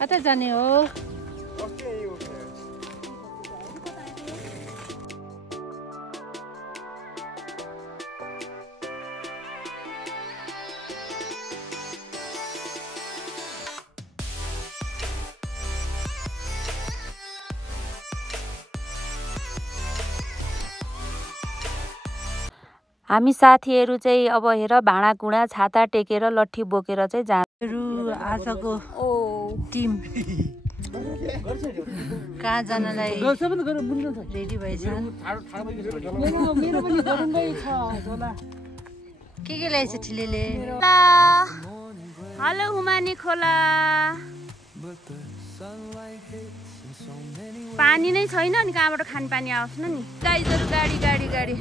कता जाने हो? हामी साथीहरु चाहिँ अब हेर भाँडाकुँडा छाता टेकेर लट्ठी बोकेर चाहिँ जान्छौँ। आजको टिम कहाँ जानलाई रेडी भएछ? के ल्याएछ ठिलेले? हेलो हुमानी खोला। पानी नै छैन अनि कहाँबाट खाने पानी आउँछ न नि? गाइजहरु गाडी गाडी गाडी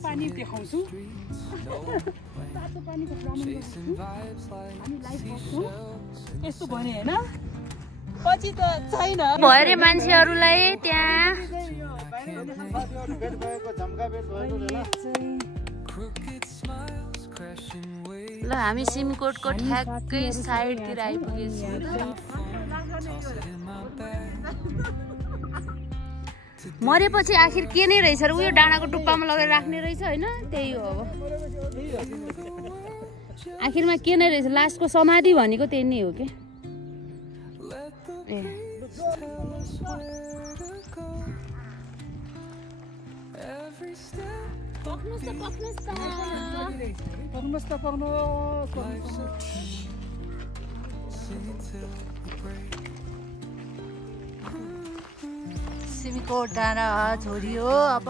पानी देखाउँछु। तातो पानीको भ्रमण गर्छु। हामी लाइभ बस्छौँ। यस्तो भने हैन? पछि त छैन। भयो रे मान्छेहरुलाई त्यहाँ। ल हामी सिमकोटको ठ्याक्कै साइडतिर आइपुगेछौँ। मरेपछि आखिर के नै रहेछ र उयो डाँडाको टुप्पामा लगेर राख्ने रहेछ हैन? त्यही हो अब। आखिरमा के नै रहेछ? लास्टको समाधि भनेको त्यही नै हो के? ए सिमीकोट डाँडा छोडियो अब।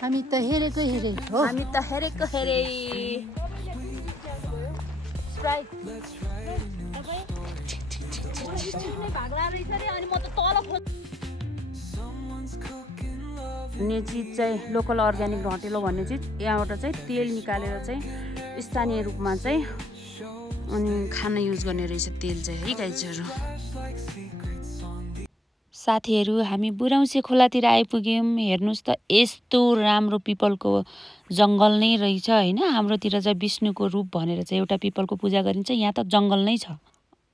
हामी त हेरेको हेरेको हो। हामी त हेरेको हेरे। भन्ने चिज चाहिँ लोकल अर्ग्यानिक घटेलो भन्ने चिज यहाँबाट चाहिँ तेल निकालेर चाहिँ स्थानीय रूपमा चाहिँ अनि खाना युज गर्ने रहेछ तेल चाहिँ है गाइजहरु। साथीहरु हामी बुराउँसे खोलातिर आइपुग्यौं। हेर्नुस् त यस्तो राम्रो पिपलको जंगल नै रहेछ हैन? हाम्रोतिर चाहिँ विष्णुको रूप भनेर चाहिँ एउटा पिपलको पूजा गरिन्छ। यहाँ त जंगल नै छ।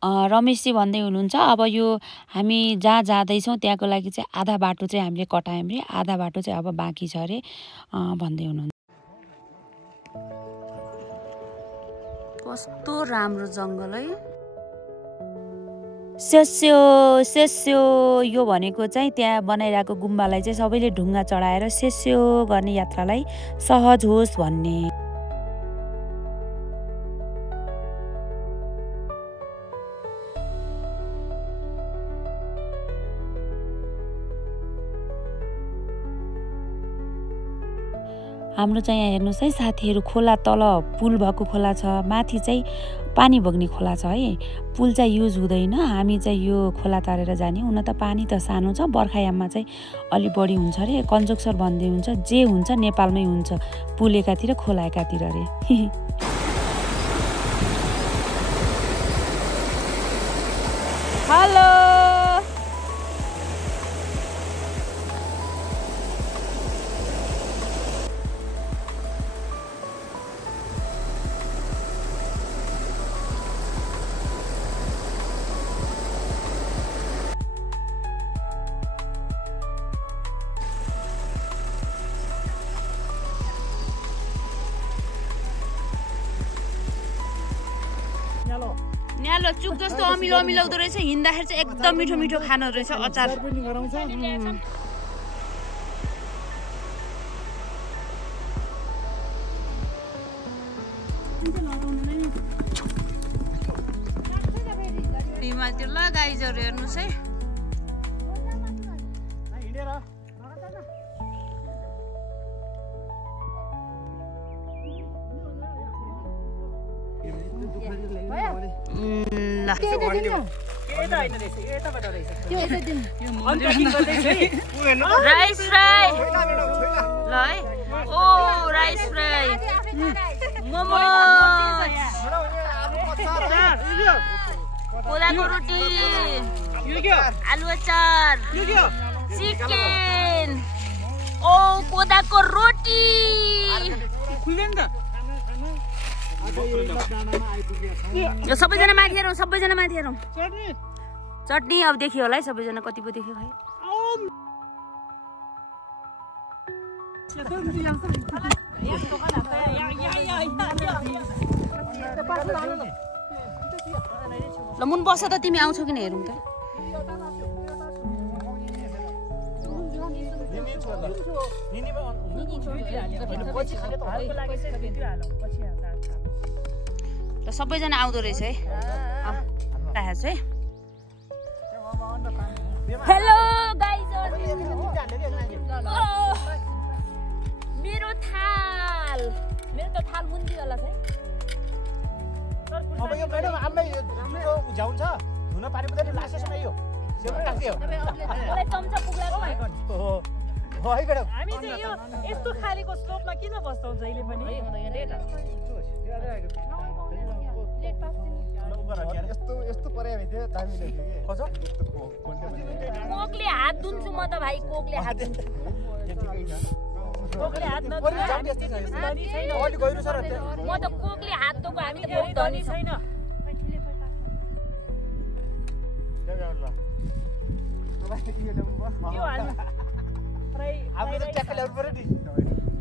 रमेशजी भन्दै हुनुहुन्छ अब यो हामी जहाँ जाँदै छौं त्यहाँको लागि चाहिँ आधा बाटो चाहिँ हामीले कटायौं रे, आधा बाटो चाहिँ अब बाँकी छ रे भन्दै हुनुहुन्छ। कस्तो राम्रो जंगल है। सेस्यो सेस्यो यो भनेको चाहिँ त्यहाँ बनाइरहेको गुम्बालाई चाहिँ सबैले ढुङ्गा चढाएर सेस्यो गर्ने यात्रालाई सहज होस् भन्ने। हाम्रो चाहिँ यहाँ हेर्नुस् है साथीहरु, खोला तल पुल भएको खोला छ, माथि चाहिँ पानी बग्ने खोला छ है। पुल चाहिँ युज हुँदैन। हामी चाहिँ यो खोला तारेर जाने। हुन त पानी त सानो छ, बर्खायाममा चाहिँ अलि बढी हुन्छ रे। कन्जोक्सर भन्दै हुन्छ, जे हुन्छ नेपालमै हुन्छ, पुल एकातिर खोला एकातिर रे। हेलो न्यालो चुक जस्तो अमिलो अमिलो हुँदो रहेछ। हिँड्दाखेरि चाहिँ एकदम मिठो मिठो खानु रहेछ अचार। हिमालतिर ल गाइजहरु हेर्नुस् है। राइस फ्राई ल है। ओ राइस फ्राई, मोमो, कोलाको रोटी, आलु अचार, चिकन, ओ कोदाको रोटी यो सबैजना माथि हेरौँ चटनी अब देखियो होला है सबैजना कति पो देख्यो खै ल मुन बस त तिमी आउँछौ किन हेरौँ त ल सबैजना आउँदो रहेछ है राखेको छु है हेलो गाइज मेरो थाल त थाल मुन्दी होला है अब यो मैडम आम्मै यो झ्याउ छ धुन पानी पनि लासेसमा यो सेउरै राख्दियो मलाई चम्चा पुग्लाको हो है गडौ हामी चाहिँ यो यस्तो खालीको स्लोपमा किन बस्छौं जहिले पनि यस्तो परे थियो दामी थियो के कसो कोकले हात दुन्छु म त भाइ कोकले हात दुन्छु कोकले हात नदुने हामी धनी छैन अलि गइरु सर म त कोकले हात दुको हामी धेरै धनी छैन यो हामी हामी त ट्याकल ल्याउनु पर्यो नि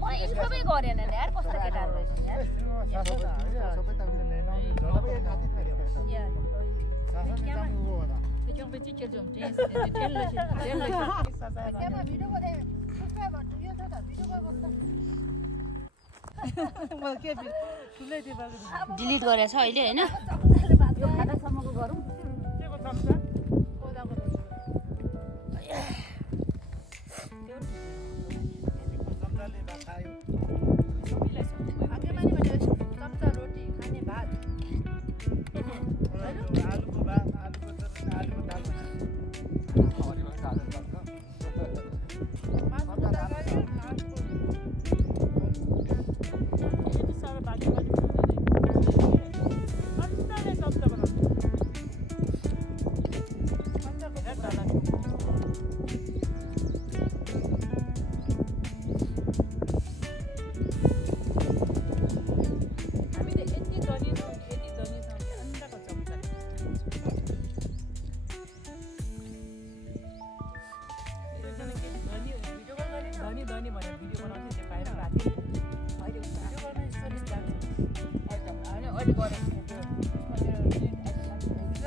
म इन्फर्मै गरेन नि यार कस्तो केटाहरु रहेछ यार सबै तपाईले ल्याउनु सबै नाति थियो डिलिट गरेछ अहिले हैन यो खानासम्मको गरौँ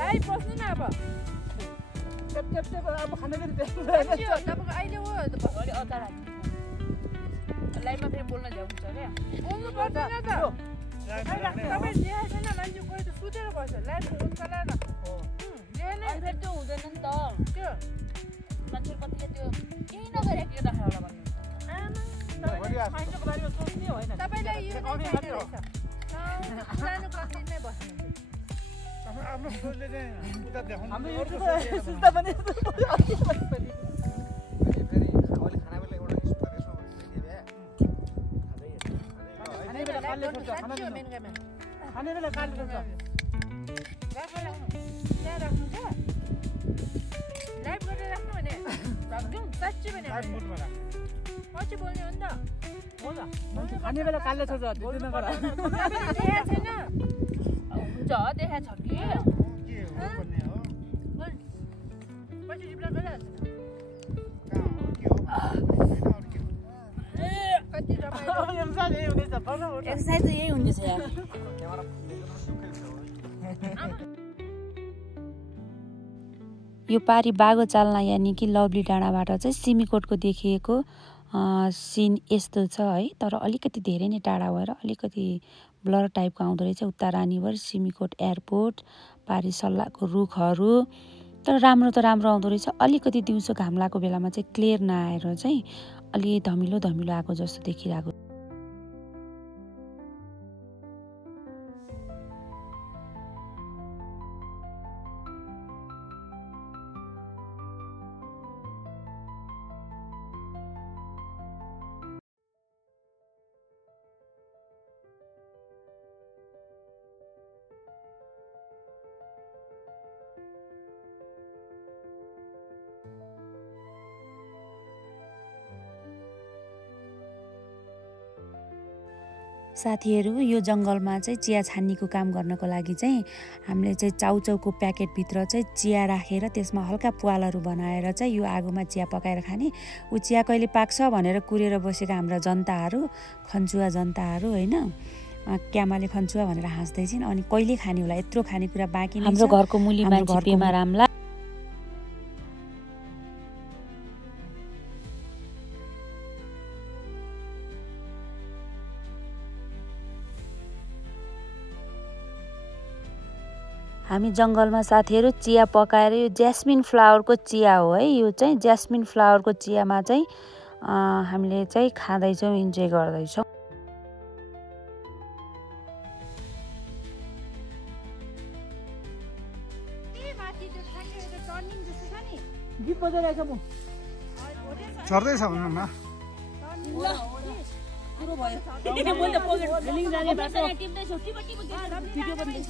लाइभ बस्नु न अब अब खाना पनि तपाईको अहिले हो अलि अचार हाल्नु लाइभमा फेरि बोल्न जाउँ छ क्या बोल्नु पर्दैन त तपाईँ देखाएको छैन मान्छे कोही त सुतेर बस्छ लाइभ उकाला राख्नु फेरि त्यो हुँदैन नि त त्यो मान्छे कतिले त्यो केही नगरे के देखायो होला भन्नु खाइनको बारेमा सोच्ने होइन तपाईँलाई यो पुरानो कन्टेन्टमै बस्नुहुन्छ आफ्नो सोचले चाहिँ उता देखाउनु हाम्रो युट्युबमा सुन्दा पनि फेरि अहिले खाना बेला एउटा यसो खाने बेला कालले सोच्छ खाना खाने बेला कालले सोच्छ त्यहाँ राख्नु छ लाइभ गरेर राख्नु भने राख्दिउँ साँच्ची भने पछि बोल्ने हो नि त हो त खाने बेला कालले सोच्छ दिदी नगर देखाएको छैन हुन्छ देखाएको छ कि के हो भन्ने हो पछि रिप्लाई गरिहाल्छ कति रमाइलो एक्सर्साइज यही हुँदैछ यार यो पारी बागो चाल्ना यानि कि लभली डाँडाबाट चाहिँ सिमीकोटको देखिएको सिन यस्तो छ है तर अलिकति धेरै नै टाढा भएर अलिकति ब्लर टाइपको आउँदो रहेछ उता रानीवर सिमीकोट एयरपोर्ट पारी सल्लाहको रुखहरू तर राम्रो त राम्रो आउँदो रहेछ अलिकति दिउँसो घाम लागेको बेलामा चाहिँ क्लियर नआएर चाहिँ अलि धमिलो धमिलो आएको जस्तो देखिरहेको साथीहरू यो जङ्गलमा चाहिँ चिया छान्नीको काम गर्नको लागि चाहिँ हामीले चाहिँ चाउचाउको प्याकेटभित्र चाहिँ चिया राखेर त्यसमा हल्का प्वालहरू बनाएर चाहिँ यो आगोमा चिया पकाएर खाने। ऊ चिया कहिले पाक्छ भनेर कुरेर बसेका हाम्रा जनताहरू, खन्चुवा जनताहरू होइन, क्यामाले खन्चुवा भनेर हाँस्दै छिन्। अनि कहिले खाने होला, यत्रो खानेकुरा बाँकी नै छ। हाम्रो घरको मुली मान्छे पेमा रामला हामी जङ्गलमा साथीहरू चिया पकाएर यो ज्यास्मिन फ्लावरको चिया हो है। यो चाहिँ ज्यास्मिन फ्लावरको चियामा चाहिँ हामीले चाहिँ खाँदैछौँ, इन्जोय गर्दैछौँ। गीत बजाइरहेछ म चढ्दैछ भन्नु न पुरो भयो मैले पकेट फिलिङ जाने बाटो टिप्दैछु भिडियो बन्दैछ।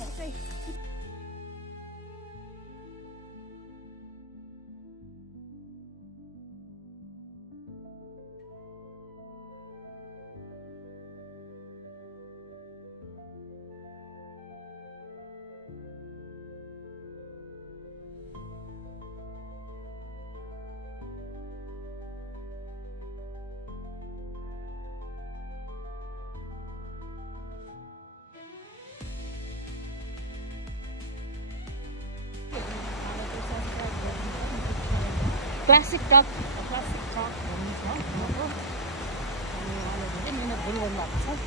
क्लासिक टक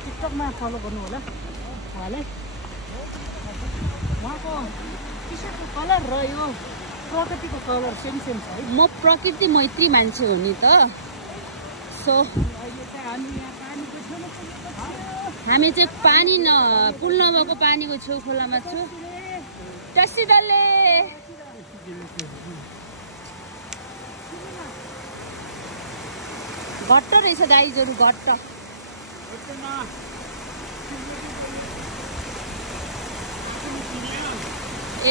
टिकटकमा फलो गर्नु होला उहाँलाई। उहाँको टी सर्टको कलर र यो प्रकृतिको कलर सेम छ है। म प्रकृति मैत्री मान्छे हो नि त। सो अहिले चाहिँ हामी यहाँ पानीको छेउमा हामी चाहिँ पानी पुल नभएको पानीको छेउ खोलामा छु। टस्सी दल्ले घट्ट रहेछ गाइजहरू, घट्ट। ए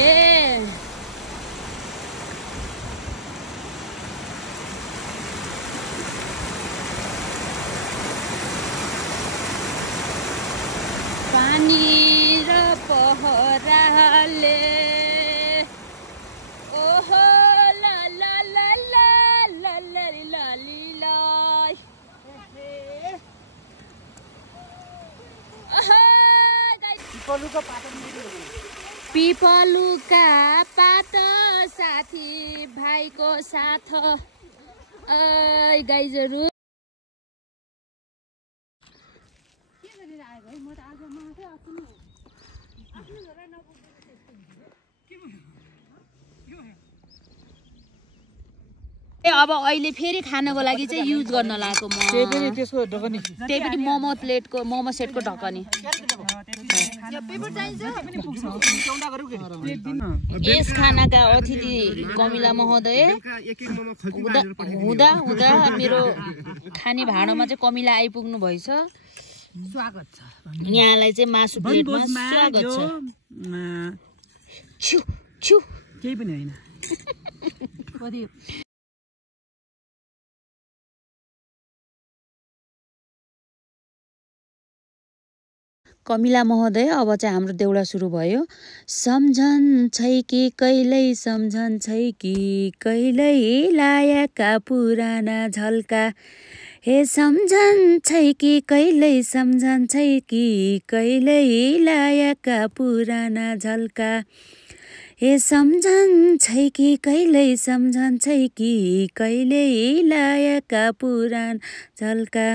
पानी र पहराले ओहो ला ला ला ला ला ला ला ला पिपलुका पात साथी भाइको साथ गाइजहरू। अब अहिले फेरि खानको लागि चाहिँ युज गर्न लागेको म त्यसको ढकनी त्यही पनि मोमो प्लेटको मोमो सेटको ढकनी। यस खानाका अतिथि कमिला महोदय हुँदा हुँदा मेरो खाने भाँडोमा चाहिँ कमिला आइपुग्नु भएछ। स्वागत छ यहाँलाई चाहिँ मासु प्लेटमा स्वागत छ। छु छु केही पनि होइन। कमिला महोदय अब चाहिँ हाम्रो देउडा सुरु भयो। सम्झन्छै कि कहिल्यै सम्झन्छै कि कहिल्यै लाएका पुराना झल्का, हे सम्झन्छै कि कहिल्यै सम्झन्छै कि कहिल्यै लाएका पुराना झल्का, हे सम्झन्छै कि कहिल्यै सम्झन्छै कि कहिल्यै लाएका पुराना झल्का,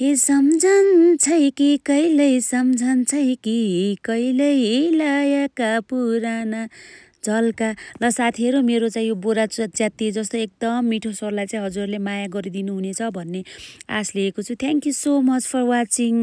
हे सम्झन्छै कि कहिल्यै सम्झन्छै कि कहिल्यै लाएका पुराना झल्का। ल साथीहरू, मेरो चाहिँ यो बोरा च्यात्ती जस्तो एकदम मिठो स्वरलाई चाहिँ हजुरले माया गरिदिनु हुनेछ भन्ने आश लिएको छु। Thank you so much for watching.